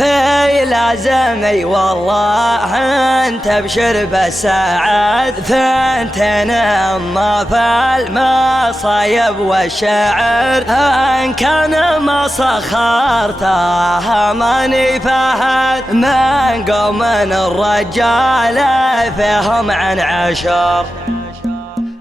في لازمي والله انت ابشر بالسعد ثنتين اما في المصايب والشعر ان كان ما سخرته ماني فهد من قوم الرجال فيهم عن عشر.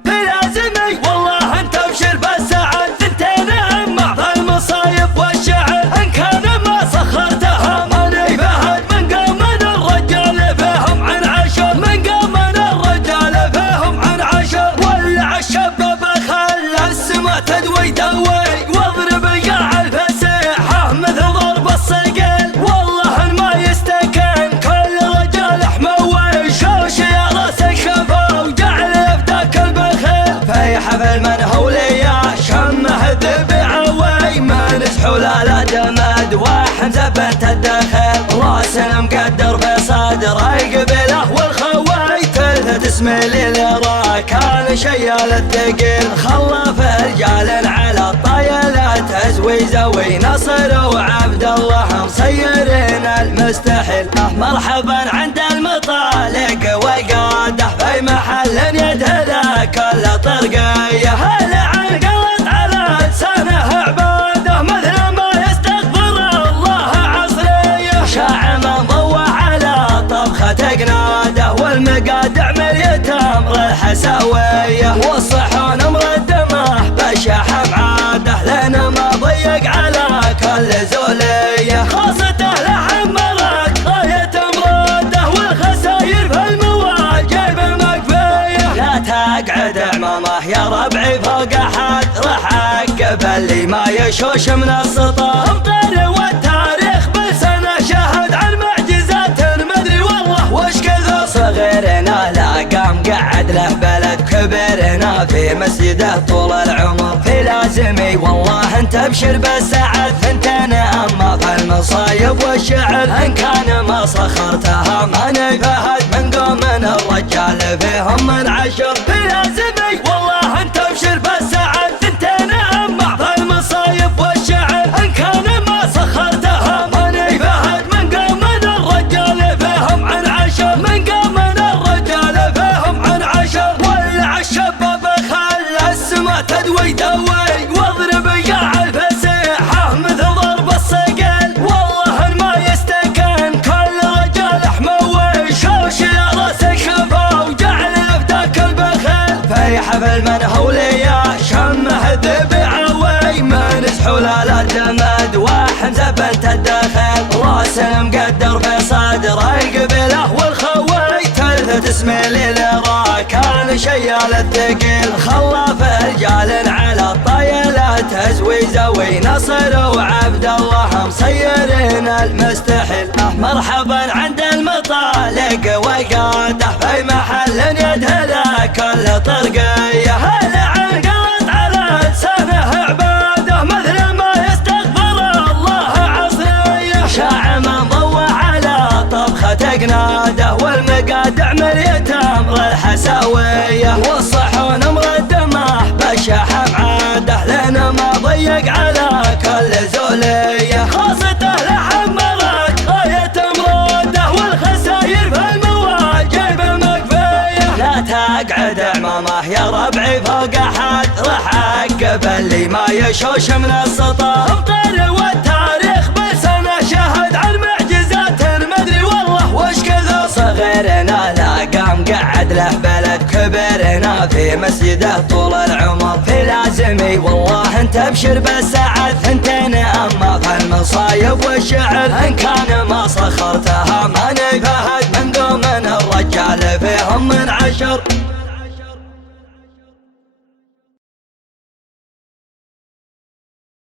في لازمي والله انت ابشر بالسعد ثنتين اما في المصايب والشعر ان كان ما سخرتها ماني فهد من قوم الرجال فيهم عن عشر من قوم الرجال فيهم عن عشر. ولع الشباب خلى السما تدوي دوي واضرب القاع الفسيحة مثل ضرب الصقيل والله ما يستكن كل رجال حموي شوش يا راس الخفا وجعل يفداك البخيل. في حفل من هوليا شمه ذبيعوي ما نزحوا لا جمد وحمزة بنت الدخل راس مقدر في صدره قبله والخوي تلثت اسمه للرا كان شيال الثقيل خلف رجال على الطايلة تزوي زوي نصر وعبد الله مسيرين المستحيل. مرحبا عند المطالق وقاده في محل يدهله كل طرقيه هلا عن قلت على لسانه عباده مثل ما يستغفر الله عصريه. شاع من ضوى على طبخة قناده والمقادع مليت امر الحساويه والصحون مردمه بالشحم عاده لنا ما ضيق على كل زوليه خاصته لحم مرق غايه مراده والخساير في المواجب مكفيه. لا تقعد عمامه يا ربعي فوق احد راح اعقب اللي ما يشوش من السطح امطر والتاريخ بلسنه شهد عن معجزات مدري والله وش كثر. صغيرنا لا قام قعد له بلد كبرنا في مسجده طول العمر. في لازمي والله انت ابشر بالسعد ثنتين اما في المصايب والشعر ان كان ما سخرتها ماني فهد من قوم الرجال فيهم من عشر. في لازمي والله انت ابشر بالسعد ثنتين اما في المصايب والشعر ان كان ما سخرتها ماني فهد من قوم الرجال فيهم عن عشر من قوم الرجال فيهم عن عشر. ولع الشباب خلى السما تدوي دوي واضرب قاع الفسيحة مثل ضرب الصقيل والله ما يستكن كل رجال حموي شوش يا راس الخفا وجعل يفداك البخيل. في حفل من هوليا شمه ذبيعوي ما نزحوا لا جمد وحمزة بنت الدخل راس مقدر في صدره قبله والخوي تلثت اسمه للرا كان شيال الثقيل خلف رجال على الطايلة تزوي زوي نصر وعبد الله مسيرين المستحيل. مرحبا عند المطالق وقاده في محل يدهله كل طرقيه هلا عن قلت على لسانه عباده مثل ما يستغفر الله عصريه. شاع من ضوى على طبخة قناده والمقادع مليت امر الحساويه والصحون مردمه بالشحم عاده لنا ما ضيق على كل زوليه خاصته لحم مرق غايه مراده والخساير في المواجب مكفيه. لا تقعد عمامه يا ربعي فوق احد راح اعقب اللي ما يشوش من السطح امطر والتاريخ بلسنه شهد عن معجزات مدري والله وش كثر. صغيرنا لا قام قعد له بلد كبرنا في مسجده طول العمر. في لازمي والله انت ابشر بالسعد ثنتين اما في المصايب والشعر ان كان ما سخرتها ماني فهد من قوم الرجال فيهم من عشر.